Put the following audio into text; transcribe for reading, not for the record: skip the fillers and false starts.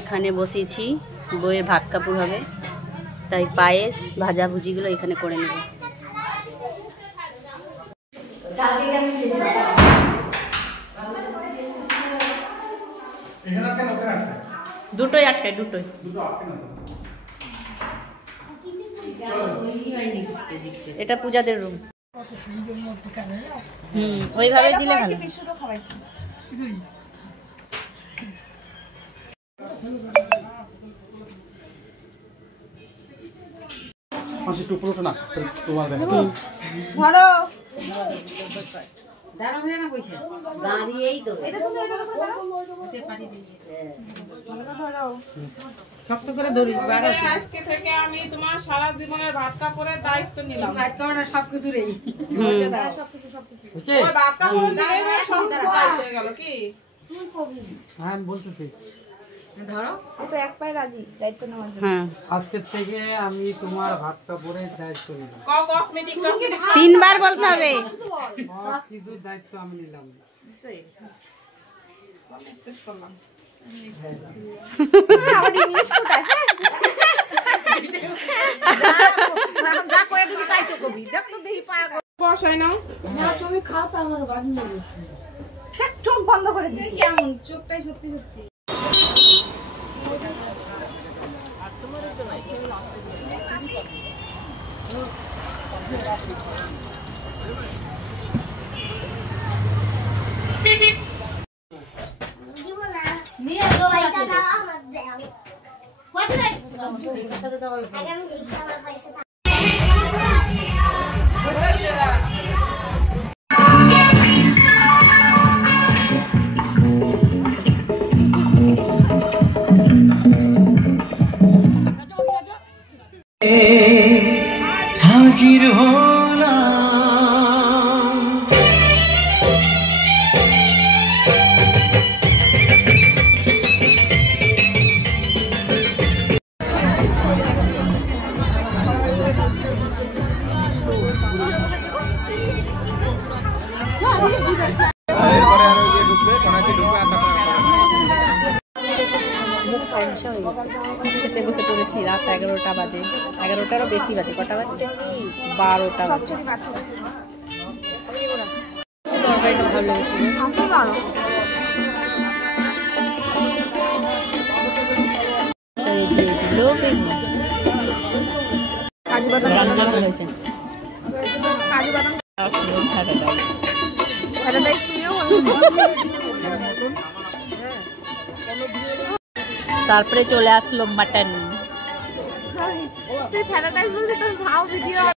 এখানে বসেছি, বইয়ের ভাত কাপড় হবে, তাই পায়েস ভাজাভুজিগুলো এখানে করে নেব। দুটোই আটকায়, দুটোই। এটা পূজাদের রুম। ওইভাবে দিলে ভালো। আজকে থেকে আমি তোমার সারা জীবনের ভাত কাপড়ের দায়িত্ব নিলাম। ভাত কাপড় সবকিছুর ভাত কাপড় হয়ে গেল কি বলতেছি ধরো তো এক পায়ে রাজি দায়িত্ব নেওয়ার জন্য। আজকে থেকে আমি তোমার ভাত কাপড়ের দায়িত্ব নিলাম। কসমেটিক 3বার বলতে হবে। সব কিছুর দায়িত্ব আমি নিলাম। আমার ইংলিশ কোথায়? যা কয়ে দিবি তাই তো কবি। দেখ তো দেখি পায় বসাই নাও। না তুমি খাও তো আমার বাদ নিয়ে বসো। দেখ চোখ বন্ধ করে দিই। কেমন চোখটাই সত্যি সত্যি। হাজির হলাম খেতে বসে পড়েছি। রাত 11টা বাজে, 11টারও বেশি বাজে। কটা বাজে? 12টা বাজে। তরকারিটা ভালো লেগেছিল। কাজু বাদাম রান্না ভালো হয়েছে। কাজু বাদাম তারপরে চলে আসলো মাটন।